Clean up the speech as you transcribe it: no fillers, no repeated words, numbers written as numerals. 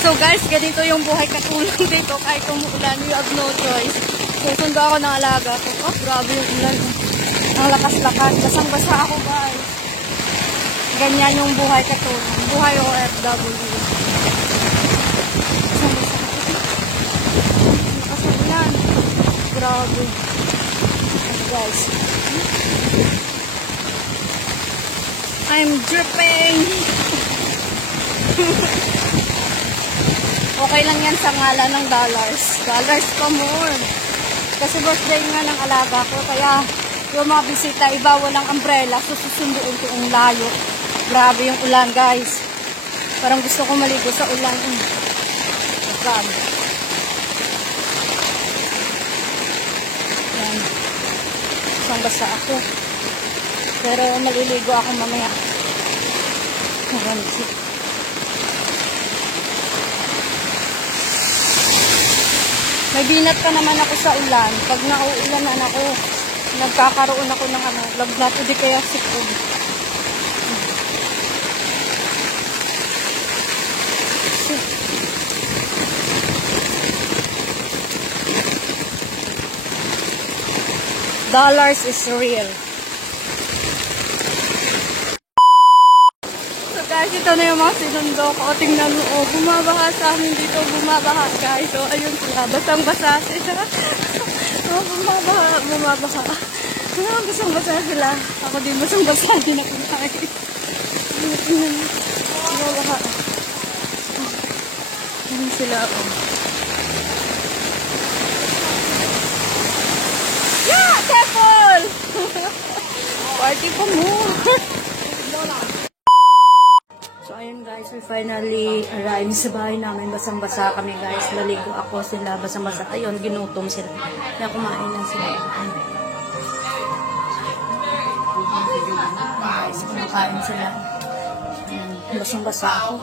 So guys, ganito yung buhay katulong dito kahit umuulan, you have no choice. Susundo ako ng alaga ko. Oh, grabe yung ulan. Ang lakas-lakas. Basang-basa ako guys. Ganyan yung buhay katulong. Buhay OFW. Basang-basa ako. Lakas ng ulan. Grabe. Guys. I'm dripping. Okay lang yan sa ngalan ng dollars. Dollars pa more. Kasi birthday nga ng alaga ko. Kaya yung mga bisita, iba walang umbrella. So susunduin ko yung layo. Grabe yung ulan guys. Parang gusto ko maligo sa ulan. Grabe. Yan. Isang basa ako. Pero maliligo ako mamaya. Magansi. May binat pa naman ako sa ulan. Pag nauulanan ako, nagkakaroon ako ng lagnat o di kaya sipon. Dollars is real. So guys, ito na yung mga sinundo ko. Tingnan mo, oh, bumabaha sa amin dito. Bumabaha guys. So ayun sila, basang-basa sila. Oh, bumabaha. Oh, basang-basa sila. Ako din basang-basa din ako guys. Bumabaha. Ayun sila, oh. Yeah, careful! Party pa more. So ayun guys, we finally arrived sa bahay namin. Basang-basa kami guys. Naligo ako, sila basang-basa. Ayun, ginutom sila. Kaya kumain na sila. Guys, kumakain sila. Basang-basa ako.